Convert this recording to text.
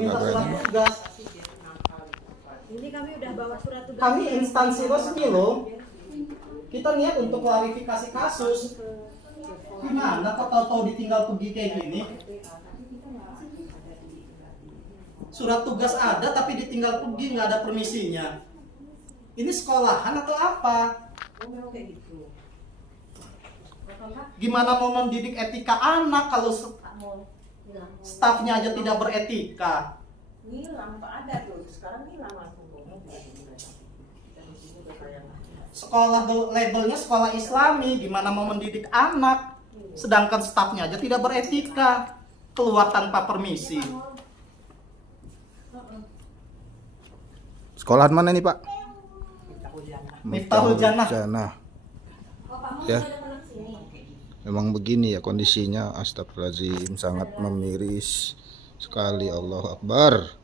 Minta surat tugas. Ini kami udah bawa surat tugas. Kami instansi resmi loh. Kita niat untuk klarifikasi kasus. Gimana kok tahu-tahu ditinggal pergi kayak gini? Surat tugas ada tapi ditinggal pergi, nggak ada permisinya. Ini sekolahan atau apa? Gimana mau mendidik etika anak kalau stafnya aja tidak beretika? Hilang, Pak, ada tuh. Sekarang hilang langsung. Sekolah labelnya sekolah Islami, gimana mau mendidik anak? Sedangkan stafnya aja tidak beretika, keluar tanpa permisi. Sekolahan mana nih, Pak? Miftahul Jannah. Ya. Memang begini ya kondisinya, astagfirullahaladzim, sangat memiris sekali. Allahu Akbar.